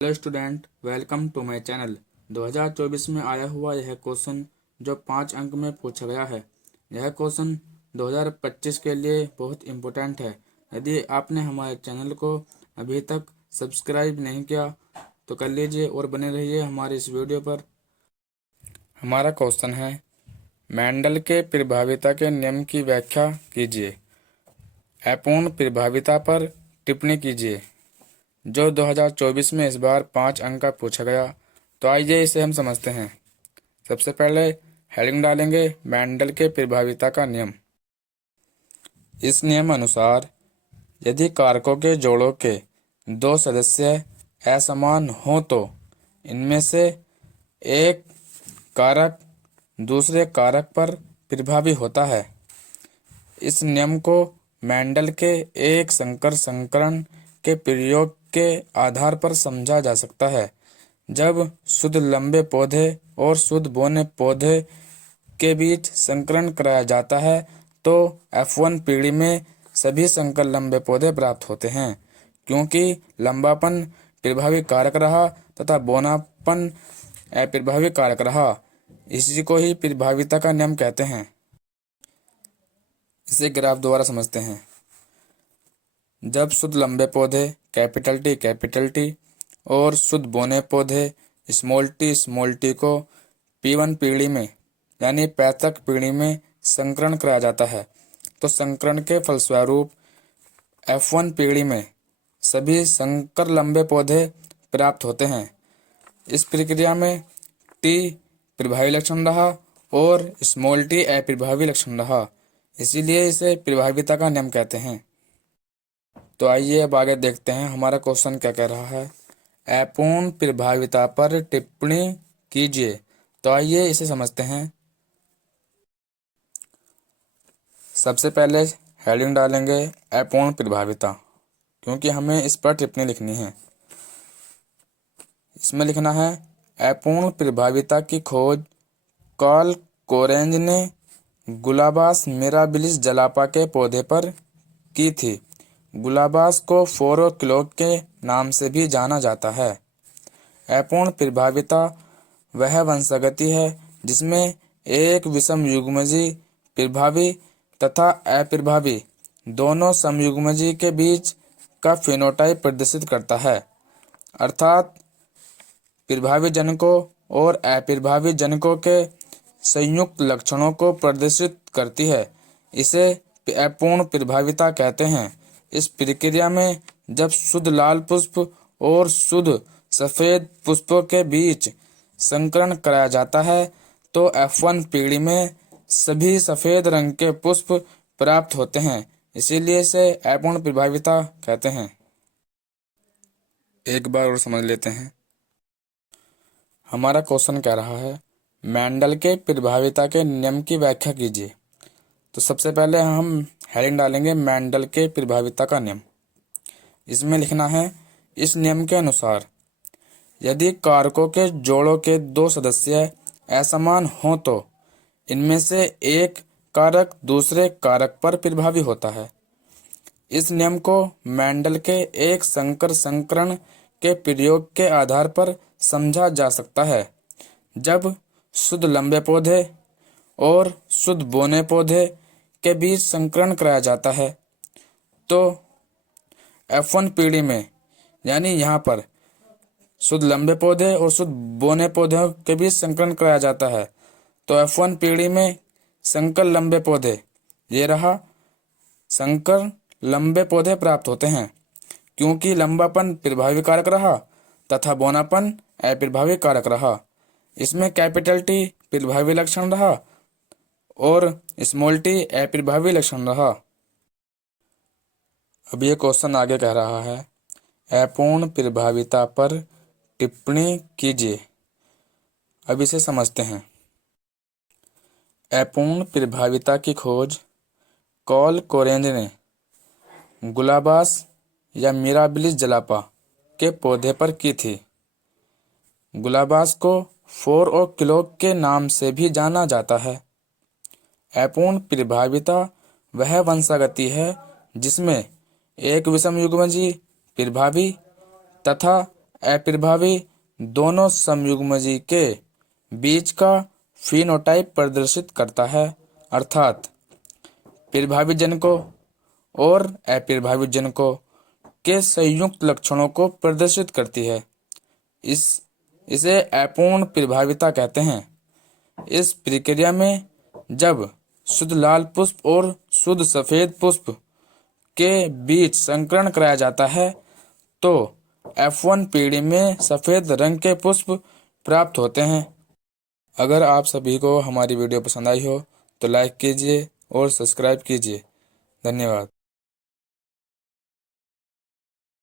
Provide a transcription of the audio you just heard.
Hello student, welcome to my channel. 2024 में आया हुआ यह क्वेश्चन जो 5 अंक में पूछा गया है, यह क्वेश्चन 2025 के लिए बहुत इम्पोर्टेंट है। यदि आपने हमारे चैनल को अभी तक सब्सक्राइब नहीं किया तो कर लीजिए और बने रहिए हमारे इस वीडियो पर। हमारा क्वेश्चन है, मेंडल के प्रभाविता के नियम की व्याख्या कीजिए। अपूर्ण प्रभाविता पर टिप्पणी कीजिए, जो 2024 में इस बार 5 अंक का पूछा गया। तो आइए इसे हम समझते हैं। सबसे पहले हेडिंग डालेंगे मेंडल के प्रभाविता का नियम। इस नियम अनुसार यदि कारकों के जोड़ों के दो सदस्य असमान हों तो इनमें से एक कारक दूसरे कारक पर प्रभावी होता है। इस नियम को मेंडल के एक संकर संस्करण के प्रयोग के आधार पर समझा जा सकता है। जब शुद्ध लंबे पौधे और शुद्ध बौने पौधे के बीच संकरण कराया जाता है तो F1 पीढ़ी में सभी संकर लंबे पौधे प्राप्त होते हैं, क्योंकि लंबापन प्रभावी कारक रहा तथा बौनापन अप्रभावी कारक रहा। इसी को ही प्रभाविता का नियम कहते हैं। इसे ग्राफ द्वारा समझते हैं। जब शुद्ध लंबे पौधे कैपिटल टी और शुद्ध बौने पौधे स्मॉल टी को P1 पीढ़ी में यानी पैतृक पीढ़ी में संकरण कराया जाता है तो संकरण के फलस्वरूप F1 पीढ़ी में सभी संकर लंबे पौधे प्राप्त होते हैं। इस प्रक्रिया में टी प्रभावी लक्षण रहा और स्मॉल टी अप्रभावी लक्षण रहा, इसीलिए इसे प्रभाविता का नियम कहते हैं। तो आइए अब आगे देखते हैं हमारा क्वेश्चन क्या कह रहा है। अपूर्ण प्रभाविता पर टिप्पणी कीजिए। तो आइए इसे समझते हैं। सबसे पहले हेडिंग डालेंगे अपूर्ण प्रभाविता, क्योंकि हमें इस पर टिप्पणी लिखनी है। इसमें लिखना है, अपूर्ण प्रभाविता की खोज कार्ल कोरेंज ने गुलाबास मिराबिलिस जलापा के पौधे पर की थी। गुलाबास को फोरो क्लोक के नाम से भी जाना जाता है। अपूर्ण प्रभाविता वह वंशागति है जिसमें एक विषम युग्मजी प्रभावी तथा अप्रभावी दोनों समयुग्मजी के बीच का फेनोटाइप प्रदर्शित करता है, अर्थात प्रभावी जनकों और अप्रभावी जनकों के संयुक्त लक्षणों को प्रदर्शित करती है। इसे अपूर्ण प्रभाविता कहते हैं। इस प्रक्रिया में जब शुद्ध लाल पुष्प और शुद्ध सफेद पुष्पों के बीच संकरण कराया जाता है तो F1 पीढ़ी में सभी सफेद रंग के पुष्प प्राप्त होते हैं, इसीलिए इसे अपूर्ण प्रभाविता कहते हैं। एक बार और समझ लेते हैं। हमारा क्वेश्चन कह रहा है, मेंडल के प्रभाविता के नियम की व्याख्या कीजिए। तो सबसे पहले हम हेडिंग डालेंगे मेंडल के प्रभाविता का नियम। इसमें लिखना है, इस नियम के अनुसार यदि कारकों के जोड़ों के दो सदस्य असमान हों तो इनमें से एक कारक दूसरे कारक पर प्रभावी होता है। इस नियम को मेंडल के एक संकर संस्करण के प्रयोग के आधार पर समझा जा सकता है। जब शुद्ध लंबे पौधे और शुद्ध बौने पौधे के बीच संकरण कराया जाता है तो F1 पीढ़ी में यानी यहाँ पर शुद्ध लंबे पौधे और शुद्ध बौने पौधों के बीच संकरण कराया जाता है तो F1 पीढ़ी में संकर लंबे पौधे, ये रहा, संकर लंबे पौधे प्राप्त होते हैं, क्योंकि लंबापन प्रभावी कारक रहा तथा बौनापन अप्रभावी कारक रहा। इसमें कैपिटल टी प्रभावी लक्षण रहा और स्मॉल टी अप्रभावी लक्षण रहा। अब ये क्वेश्चन आगे कह रहा है, अपूर्ण प्रभाविता पर टिप्पणी कीजिए। अब इसे समझते हैं। अपूर्ण प्रभाविता की खोज कार्ल कोरेंज ने गुलाबास या मिराबिलिस जलापा के पौधे पर की थी। गुलाबास को फोर ओ क्लोक के नाम से भी जाना जाता है। अपूर्ण प्रभाविता वह वंशागति है जिसमें एक विषम युग्मजी प्रभावी तथा अप्रभावी दोनों समयुग्मजी के बीच का फिनोटाइप प्रदर्शित करता है, अर्थात प्रभावी जनकों और अप्रभावी जनकों के संयुक्त लक्षणों को प्रदर्शित करती है। इसे अपूर्ण प्रभाविता कहते हैं। इस प्रक्रिया में जब शुद्ध लाल पुष्प और शुद्ध सफेद पुष्प के बीच संकरण कराया जाता है तो F1 पीढ़ी में सफेद रंग के पुष्प प्राप्त होते हैं। अगर आप सभी को हमारी वीडियो पसंद आई हो तो लाइक कीजिए और सब्सक्राइब कीजिए। धन्यवाद।